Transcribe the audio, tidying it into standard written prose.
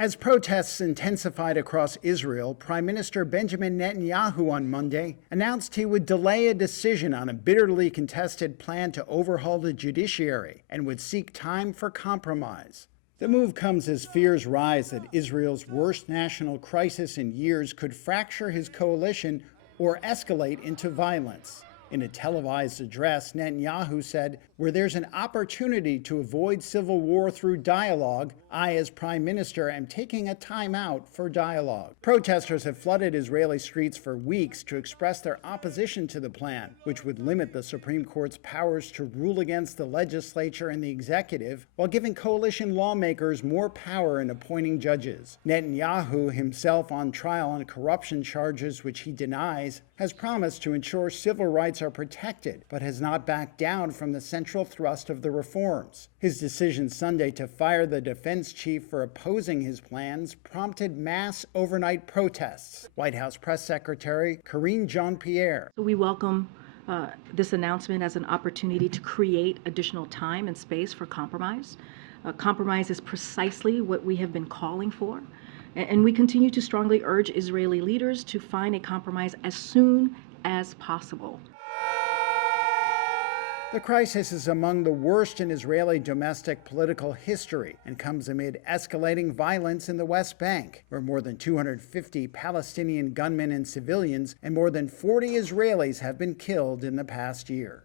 As protests intensified across Israel, Prime Minister Benjamin Netanyahu on Monday announced he would delay a decision on a bitterly contested plan to overhaul the judiciary and would seek time for compromise. The move comes as fears rise that Israel's worst national crisis in years could fracture his coalition or escalate into violence. In a televised address, Netanyahu said, "Where there's an opportunity to avoid civil war through dialogue, I, as prime minister, am taking a time out for dialogue." Protesters have flooded Israeli streets for weeks to express their opposition to the plan, which would limit the Supreme Court's powers to rule against the legislature and the executive, while giving coalition lawmakers more power in appointing judges. Netanyahu, himself on trial on corruption charges which he denies, has promised to ensure civil rights are protected, but has not backed down from the central thrust of the reforms. His decision Sunday to fire the defense chief for opposing his plans prompted mass overnight protests. White House Press Secretary Karine Jean-Pierre. We welcome this announcement as an opportunity to create additional time and space for compromise. Compromise is precisely what we have been calling for. And we continue to strongly urge Israeli leaders to find a compromise as soon as possible. The crisis is among the worst in Israeli domestic political history and comes amid escalating violence in the West Bank, where more than 250 Palestinian gunmen and civilians and more than 40 Israelis have been killed in the past year.